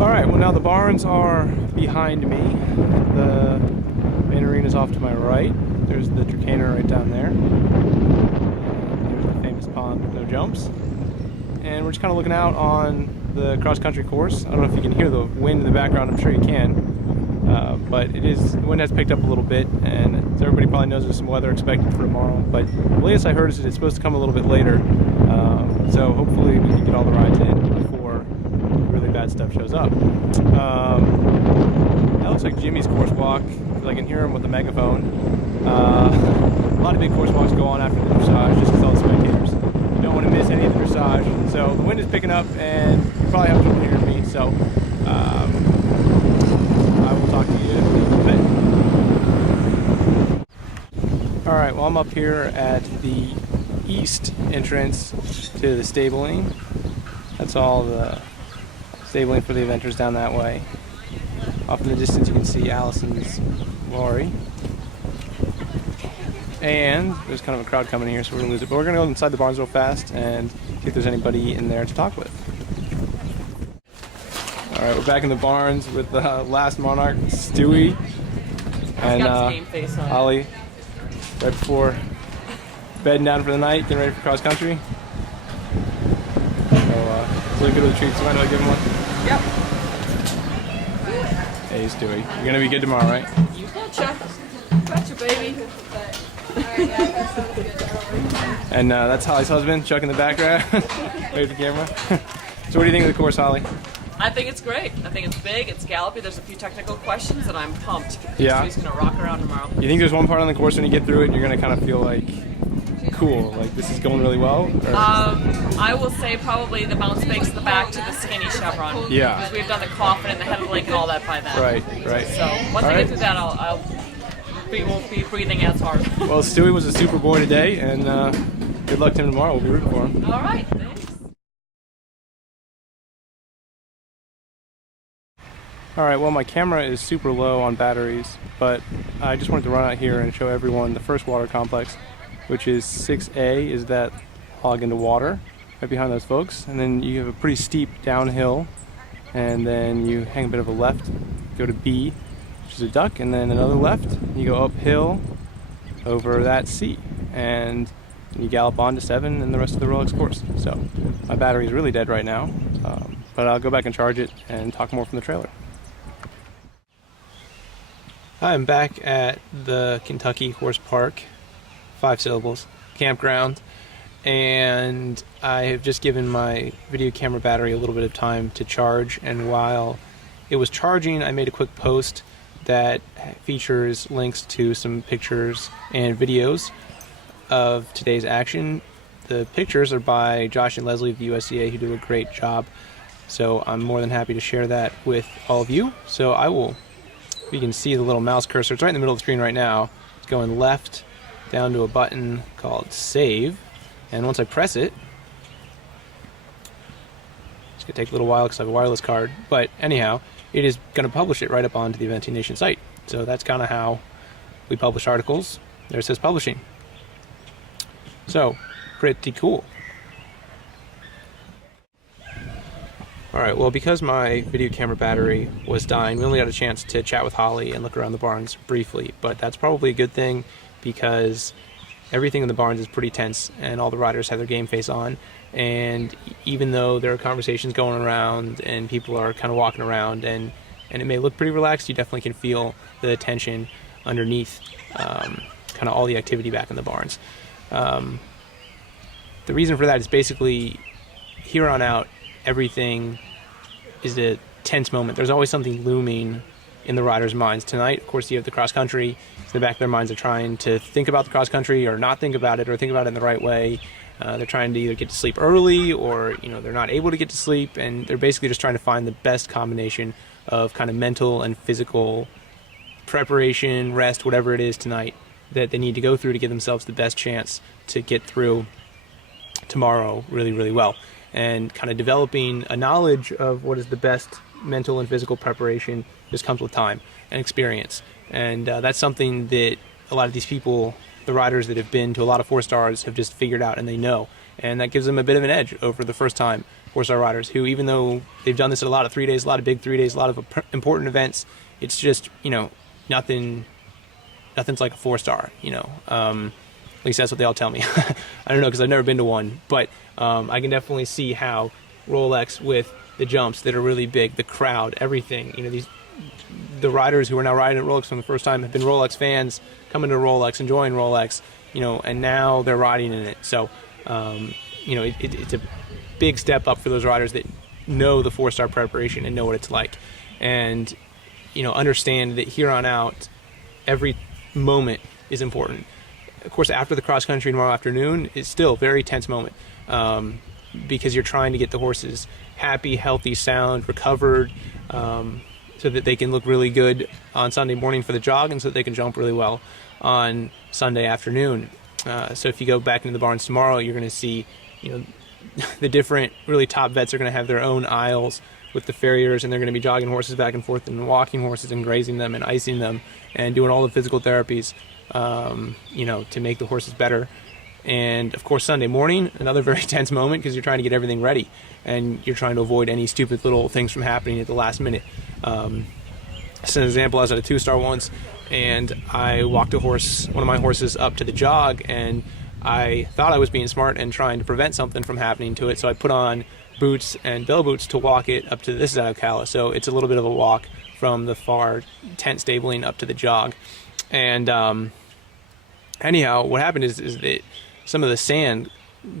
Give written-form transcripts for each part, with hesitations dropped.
Alright, well now the barns are behind me. The main arena is off to my right. There's the Tricaner right down there. There's the famous pond with no jumps. And we're just kind of looking out on the cross-country course. I don't know if you can hear the wind in the background, I'm sure you can. But the wind has picked up a little bit, and as everybody probably knows, there's some weather expected for tomorrow. But the latest I heard is that it's supposed to come a little bit later. So hopefully we can get all the rides in before really bad stuff shows up. That looks like Jimmy's course walk. I can hear him with the megaphone. A lot of big course walks go on after the dressage just because all the spectators. You don't want to miss any of the dressage. So the wind is picking up, and you probably have trouble hearing me. So I will talk to you in a little bit. All right. Well, I'm up here at the east entrance to the stabling. That's all the stabling for the eventers down that way. Off in the distance you can see Allison's lorry. And there's kind of a crowd coming here, so we're going to lose it. But we're going to go inside the barns real fast and see if there's anybody in there to talk with. Alright, we're back in the barns with the last monarch, Stewie. And Holly, right before bedding down for the night, getting ready for cross country. So, it's really good with the treats. You mind if I give him one? Yep. Hey, Stewie. You're going to be good tomorrow, right? You betcha. Betcha, baby. And that's Holly's husband, Chuck in the background. Wave the camera. So what do you think of the course, Holly? I think it's great. I think it's big, it's gallopy, there's a few technical questions, and I'm pumped. Yeah. He's going to rock around tomorrow. You think there's one part on the course when you get through it, you're going to kind of feel like, cool, like this is going really well? I will say probably the bounce banks in the back to the skinny chevron. Yeah. Because we've done the coffin and the head of the lake and all that by then. Right. So once I get through that, won't be breathing as hard. Well, Stewie was a super boy today, and good luck to him tomorrow. We'll be rooting for him. All right, thanks. Alright, well my camera is super low on batteries, but I just wanted to run out here and show everyone the first water complex, which is 6A, is that hog into water, right behind those folks. And then you have a pretty steep downhill, and then you hang a bit of a left, go to B, which is a duck, and then another left, you go uphill over that C, and you gallop on to 7 and the rest of the Rolex course. So my battery is really dead right now, but I'll go back and charge it and talk more from the trailer. I'm back at the Kentucky Horse Park, 5 syllables, campground, and I have just given my video camera battery a little bit of time to charge, and while it was charging I made a quick post that features links to some pictures and videos of today's action. The pictures are by Josh and Leslie of the USCA, who do a great job, so I'm more than happy to share that with all of you. So I will, you can see the little mouse cursor, it's right in the middle of the screen right now. It's going left down to a button called save, and once I press it, it's going to take a little while because I have a wireless card, but anyhow, it is going to publish it right up onto the Eventing Nation site. So that's kind of how we publish articles. There it says publishing. So, pretty cool. Alright, well because my video camera battery was dying, we only got a chance to chat with Holly and look around the barns briefly, but that's probably a good thing because everything in the barns is pretty tense and all the riders have their game face on, and even though there are conversations going around and people are kind of walking around and it may look pretty relaxed, you definitely can feel the tension underneath kind of all the activity back in the barns. The reason for that is basically here on out everything is a tense moment. There's always something looming in the riders' minds. Tonight, of course, you have the cross country. In the back of their minds, they're trying to think about the cross country or not think about it, or think about it in the right way. They're trying to either get to sleep early, or they're not able to get to sleep, and they're basically just trying to find the best combination of kind of mental and physical preparation, rest, whatever it is tonight that they need to go through to give themselves the best chance to get through tomorrow really, really well. And kind of developing a knowledge of what is the best mental and physical preparation just comes with time and experience. And that's something that a lot of these people, the riders that have been to a lot of 4 stars, have just figured out, and they know. and that gives them a bit of an edge over the first-time four-star riders who, even though they've done this at a lot of 3 days, a lot of big 3 days, a lot of important events, it's just, nothing's like a four-star, at least that's what they all tell me. I don't know, because I've never been to one, but I can definitely see how Rolex, with the jumps that are really big, the crowd, everything, the riders who are now riding at Rolex for the first time have been Rolex fans, coming to Rolex, enjoying Rolex, and now they're riding in it. So, it's a big step up for those riders that know the four-star preparation and know what it's like, and understand that here on out, every moment is important. Of course, after the cross country tomorrow afternoon, it's still a very tense moment, because you're trying to get the horses happy, healthy, sound, recovered, so that they can look really good on Sunday morning for the jog, and so that they can jump really well on Sunday afternoon. So if you go back into the barns tomorrow, you're going to see, the different really top vets are going to have their own aisles with the farriers, and they're going to be jogging horses back and forth and walking horses and grazing them and icing them and doing all the physical therapies, to make the horses better. And of course, Sunday morning, another very tense moment, because you're trying to get everything ready and you're trying to avoid any stupid little things from happening at the last minute. As an example, I was at a 2-star once, and I walked one of my horses up to the jog, and I thought I was being smart and trying to prevent something from happening to it, so I put on boots and bell boots to walk it up to, this is at Ocala, so it's a little bit of a walk from the far tent stabling up to the jog. And anyhow, what happened is that some of the sand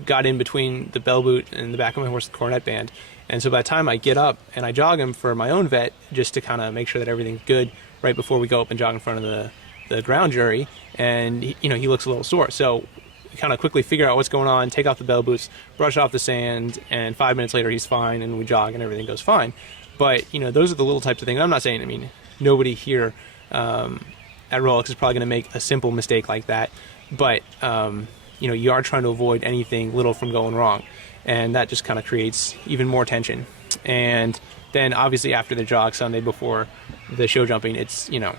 got in between the bell boot and the back of my horse's cornet band. And so by the time I get up and I jog him for my own vet, just to kind of make sure that everything's good right before we go up and jog in front of the ground jury, and he looks a little sore. So we kind of quickly figure out what's going on, take off the bell boots, brush off the sand, and 5 minutes later he's fine, and we jog and everything goes fine. But those are the little types of things. I'm not saying, nobody here at Rolex is probably going to make a simple mistake like that, but you are trying to avoid anything little from going wrong, and that just kind of creates even more tension. And then obviously after the jog Sunday before the show jumping, it's you're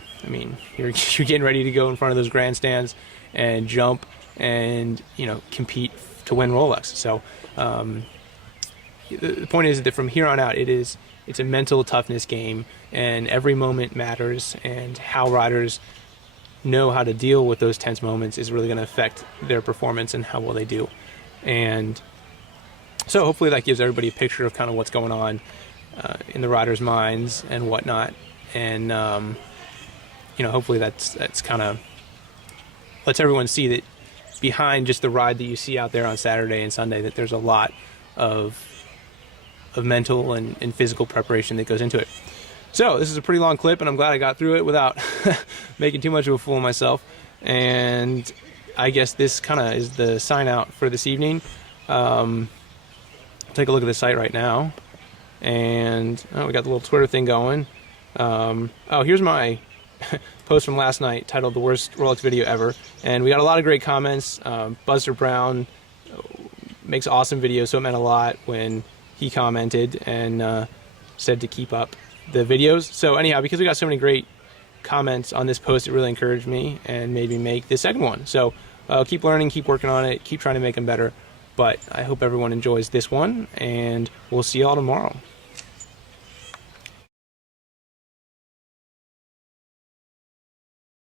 getting ready to go in front of those grandstands and jump and compete to win Rolex. So the point is that from here on out, it's a mental toughness game, and every moment matters, and how riders know how to deal with those tense moments is really going to affect their performance and how well they do. And so hopefully that gives everybody a picture of kind of what's going on in the riders' minds and whatnot. And hopefully that's kind of lets everyone see that behind just the ride that you see out there on Saturday and Sunday, that there's a lot of mental and physical preparation that goes into it. So this is a pretty long clip, and I'm glad I got through it without making too much of a fool of myself. And I guess this kind of is the sign out for this evening. Take a look at the site right now, and we got the little Twitter thing going. Here's my post from last night titled "The Worst Rolex Video Ever," and we got a lot of great comments. Buster Brown makes awesome videos, so it meant a lot when he commented and said to keep up the videos. So anyhow, because we got so many great comments on this post, it really encouraged me and made me make the second one. So keep learning, keep working on it, keep trying to make them better. But I hope everyone enjoys this one, and we'll see y'all tomorrow.